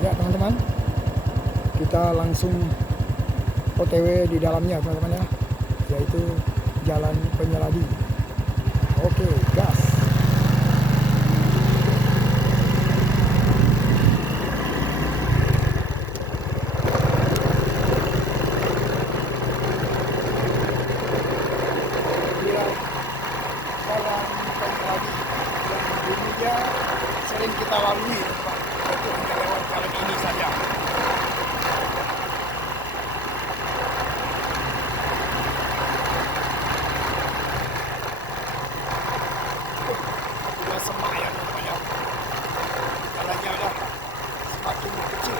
Ya teman-teman, kita langsung OTW di dalamnya teman-teman ya, yaitu Jalan Penyeladi. Oke, gas. Inilah Jalan Penyeladi yang dulunya sering kita lalui teman-teman, yaitu hanya lewat jalan ini saja. Sudah semak ya teman-teman ya. Jalannya dah semakin kecil.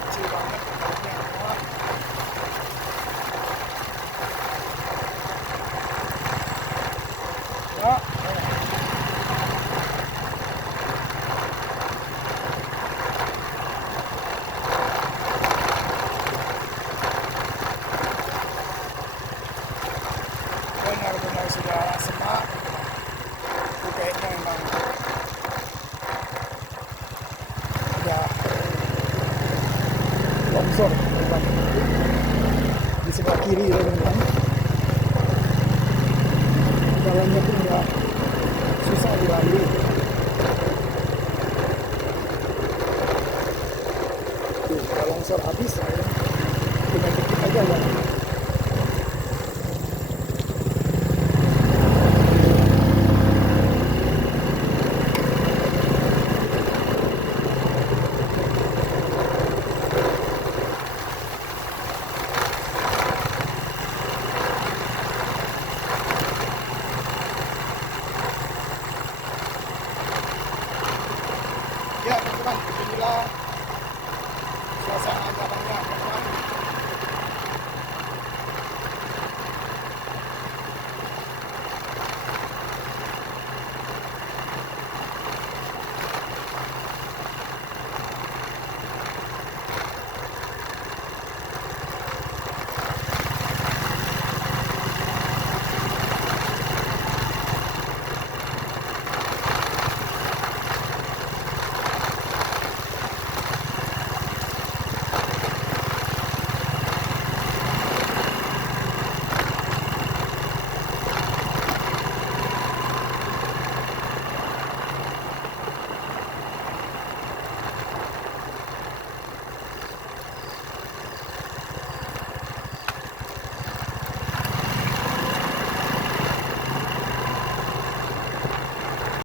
Kecil banget jalannya teman-teman. Ya, benar-benar sudah semak. Itu kayaknya memang udah longsor teman-teman. Di sebelah kiri ya teman-teman, jalannya pun udah susah dilalui. Tuh, udah longsor habis.